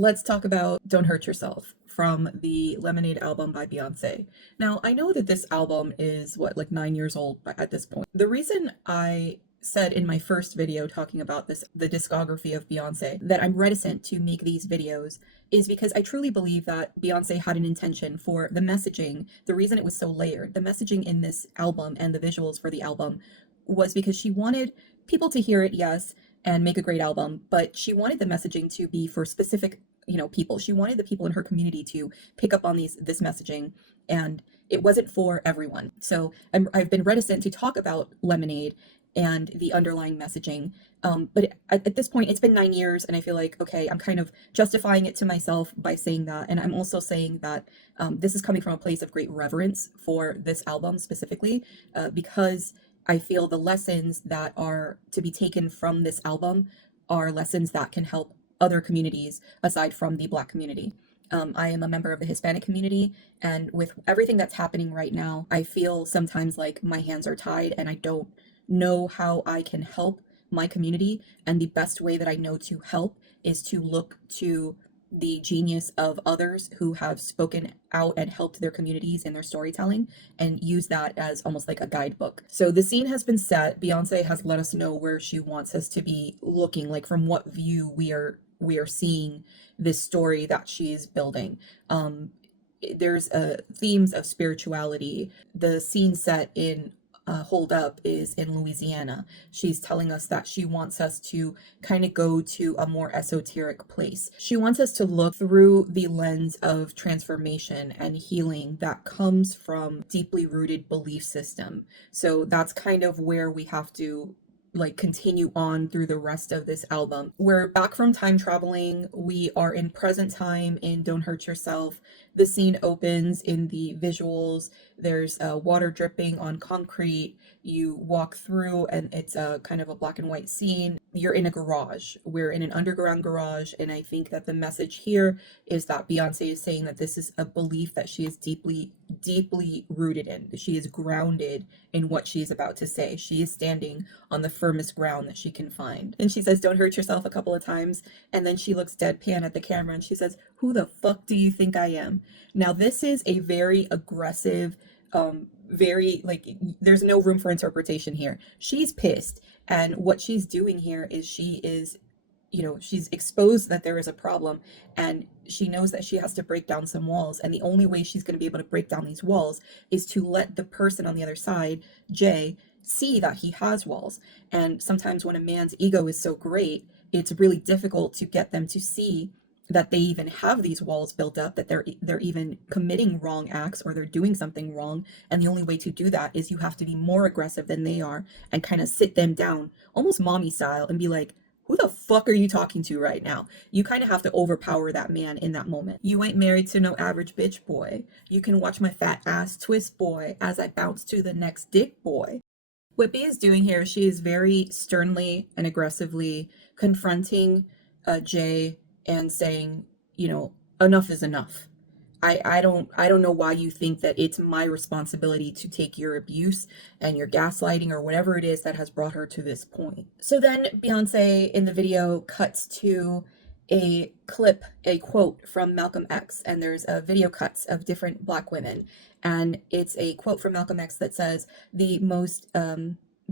Let's talk about Don't Hurt Yourself from the Lemonade album by Beyonce. Now, I know that this album is like 9 years old at this point. The reason I said in my first video talking about the discography of Beyonce, that I'm reticent to make these videos is because I truly believe that Beyonce had an intention for the messaging. The reason it was so layered, the messaging in this album and the visuals for the album was because she wanted people to hear it, yes, and make a great album, but she wanted the messaging to be for specific, people. She wanted the people in her community to pick up on this messaging, and it wasn't for everyone. So I've been reticent to talk about Lemonade and the underlying messaging. But at this point, it's been 9 years, and I feel like, okay, I'm kind of justifying it to myself by saying that. And I'm also saying that this is coming from a place of great reverence for this album specifically, because I feel the lessons that are to be taken from this album are lessons that can help other communities aside from the Black community. I am a member of the Hispanic community, and with everything that's happening right now, I feel sometimes like my hands are tied and I don't know how I can help my community. And the best way that I know to help is to look to the genius of others who have spoken out and helped their communities in their storytelling, and use that as almost like a guidebook. So the scene has been set. Beyonce has let us know where she wants us to be looking, like from what view we are seeing this story that she is building. There's themes of spirituality. The scene set in Hold Up is in Louisiana. She's telling us that she wants us to kind of go to a more esoteric place. She wants us to look through the lens of transformation and healing that comes from deeply rooted belief system. So that's kind of where we have to continue on through the rest of this album. We're back from time traveling. We are in present time in Don't Hurt Yourself. The scene opens in the visuals. There's water dripping on concrete. You walk through and it's a kind of a black and white scene. You're in a garage. We're in an underground garage, and I think that the message here is that Beyonce is saying that this is a belief that she is deeply, deeply rooted in. She is grounded in what she is about to say. She is standing on the firmest ground that she can find. And she says, "Don't hurt yourself" a couple of times, and then she looks deadpan at the camera and she says, "Who the fuck do you think I am?" Now, this is a very aggressive, very there's no room for interpretation here. She's pissed, and what she's doing here is she's exposed that there is a problem, and she knows that she has to break down some walls, and the only way she's going to be able to break down these walls is to let the person on the other side, Jay, see that he has walls. And sometimes when a man's ego is so great, it's really difficult to get them to see that they even have these walls built up, that they're even committing wrong acts or they're doing something wrong. And the only way to do that is you have to be more aggressive than they are and kind of sit them down, almost mommy style, and be like, "Who the fuck are you talking to right now?" You kind of have to overpower that man in that moment. "You ain't married to no average bitch, boy. You can watch my fat ass twist, boy, as I bounce to the next dick, boy." What B is doing here, she is very sternly and aggressively confronting Jay and saying, enough is enough. I don't know why you think that it's my responsibility to take your abuse and your gaslighting or whatever it is that has brought her to this point. So then Beyonce in the video cuts to a clip, a quote from Malcolm X, and there's video cuts of different Black women. And it's a quote from Malcolm X that says, "The most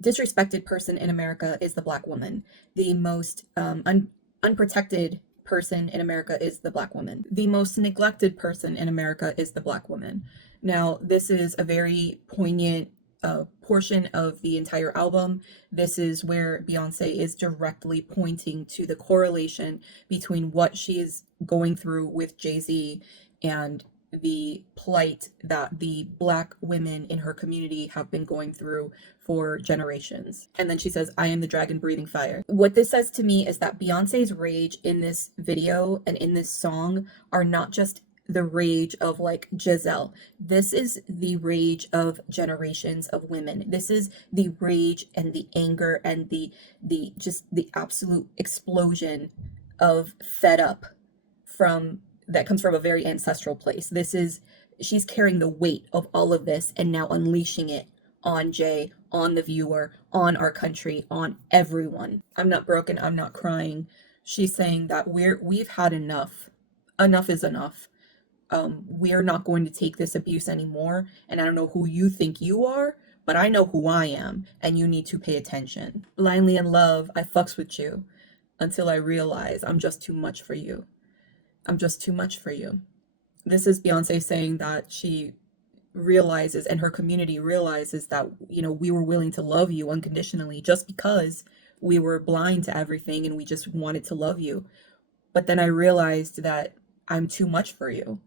disrespected person in America is the Black woman. The most unprotected person in America is the Black woman. The most neglected person in America is the Black woman." Now, this is a very poignant portion of the entire album. This is where Beyonce is directly pointing to the correlation between what she is going through with Jay-Z and the plight that the Black women in her community have been going through for generations. And then she says, "I am the dragon breathing fire." What this says to me is that Beyonce's rage in this video and in this song are not just the rage of Giselle. This is the rage of generations of women. This is the rage and the anger and the just the absolute explosion of fed up that comes from a very ancestral place. She's carrying the weight of all of this and now unleashing it on Jay, on the viewer, on our country, on everyone. "I'm not broken, I'm not crying." She's saying that we've had enough enough is enough. We're not going to take this abuse anymore. And I don't know who you think you are, but I know who I am, and you need to pay attention. Blindly in love, I fucks with you until I realize I'm just too much for you. I'm just too much for you. This is Beyonce saying that she realizes, and her community realizes, that, we were willing to love you unconditionally just because we were blind to everything and we just wanted to love you. But then I realized that I'm too much for you.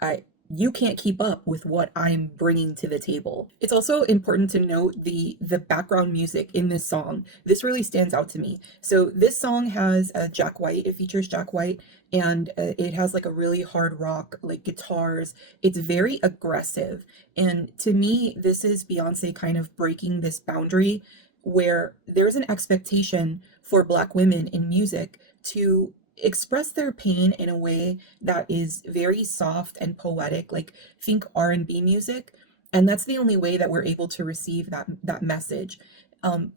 I You can't keep up with what I'm bringing to the table. It's also important to note the background music in this song. This really stands out to me. So this song has Jack White. It features Jack White, and it has like a really hard rock, like guitars. It's very aggressive, and to me, this is Beyonce kind of breaking this boundary where there's an expectation for Black women in music to express their pain in a way that is very soft and poetic, like think R&B music, and that's the only way that we're able to receive that message.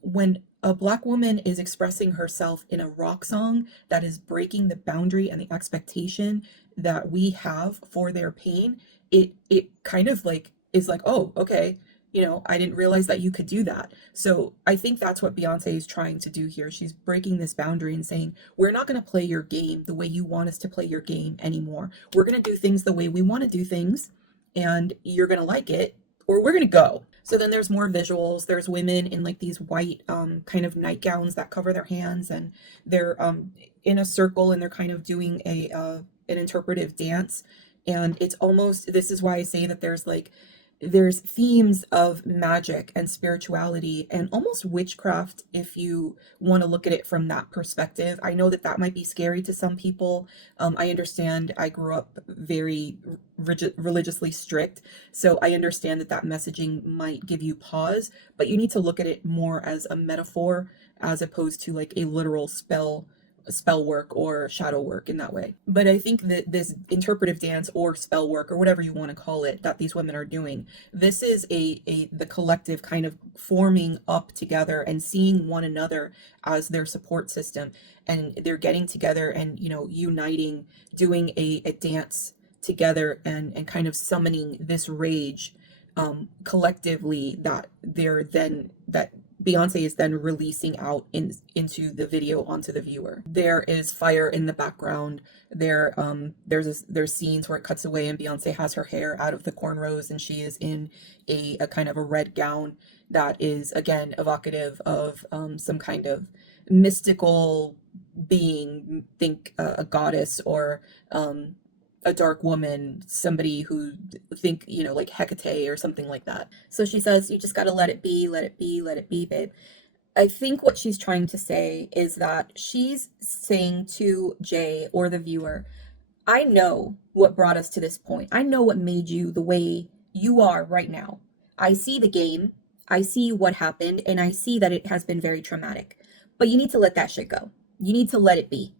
When a Black woman is expressing herself in a rock song that is breaking the boundary and the expectation that we have for their pain, it kind of like is like, oh, okay, I didn't realize that you could do that. So I think that's what Beyonce is trying to do here. She's breaking this boundary and saying, we're not going to play your game the way you want us to play your game anymore. We're going to do things the way we want to do things, and you're going to like it, or we're going to go. So then there's more visuals. There's women in like these white kind of nightgowns that cover their hands, and they're in a circle, and they're kind of doing an interpretive dance. And it's almost, this is why I say that there's themes of magic and spirituality and almost witchcraft, if you want to look at it from that perspective. I know that that might be scary to some people. I understand. I grew up very religiously strict, so I understand that messaging might give you pause, but you need to look at it more as a metaphor as opposed to like a literal spell work or shadow work in that way. But I think that this interpretive dance or spell work or whatever you want to call it that these women are doing, this is the collective kind of forming up together and seeing one another as their support system, and they're getting together and uniting, doing a dance together, and kind of summoning this rage collectively that Beyonce is then releasing out into the video onto the viewer. There is fire in the background. There's scenes where it cuts away and Beyonce has her hair out of the cornrows and she is in a kind of a red gown that is again evocative of some kind of mystical being. Think a goddess or a dark woman, somebody who think, like Hecate or something like that. So she says, you just got to let it be, let it be, let it be, babe. I think what she's trying to say is that she's saying to Jay or the viewer, I know what brought us to this point. I know what made you the way you are right now. I see the game. I see what happened, and I see that it has been very traumatic. But you need to let that shit go. You need to let it be.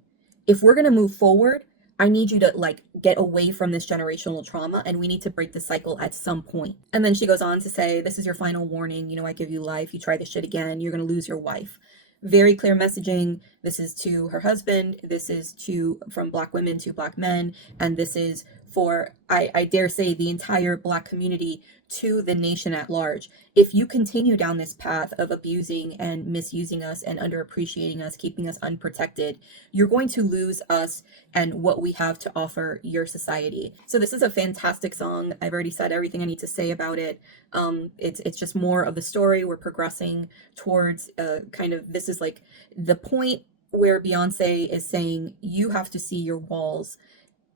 If we're going to move forward, I need you to like get away from this generational trauma, and we need to break the cycle at some point. And then she goes on to say, this is your final warning. I give you life. You try this shit again, you're going to lose your wife. Very clear messaging. This is to her husband. This is from Black women to Black men. And this is for, I dare say, the entire Black community to the nation at large. If you continue down this path of abusing and misusing us and underappreciating us, keeping us unprotected, you're going to lose us and what we have to offer your society. So this is a fantastic song. I've already said everything I need to say about it. It's just more of the story. We're progressing towards kind of, this is like the point where Beyonce is saying, you have to see your walls,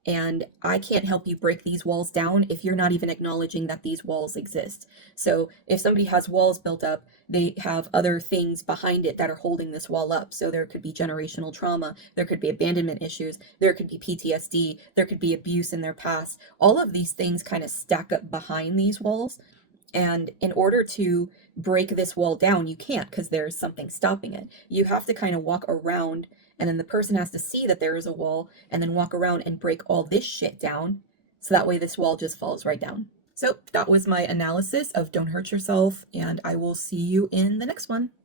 and I can't help you break these walls down if you're not even acknowledging that these walls exist. So if somebody has walls built up, they have other things behind it that are holding this wall up. So there could be generational trauma, there could be abandonment issues, there could be PTSD, there could be abuse in their past. All of these things kind of stack up behind these walls. And in order to break this wall down, you can't, because there's something stopping it. You have to kind of walk around, and then the person has to see that there is a wall and then walk around and break all this shit down. So that way this wall just falls right down. So that was my analysis of Don't Hurt Yourself, and I will see you in the next one.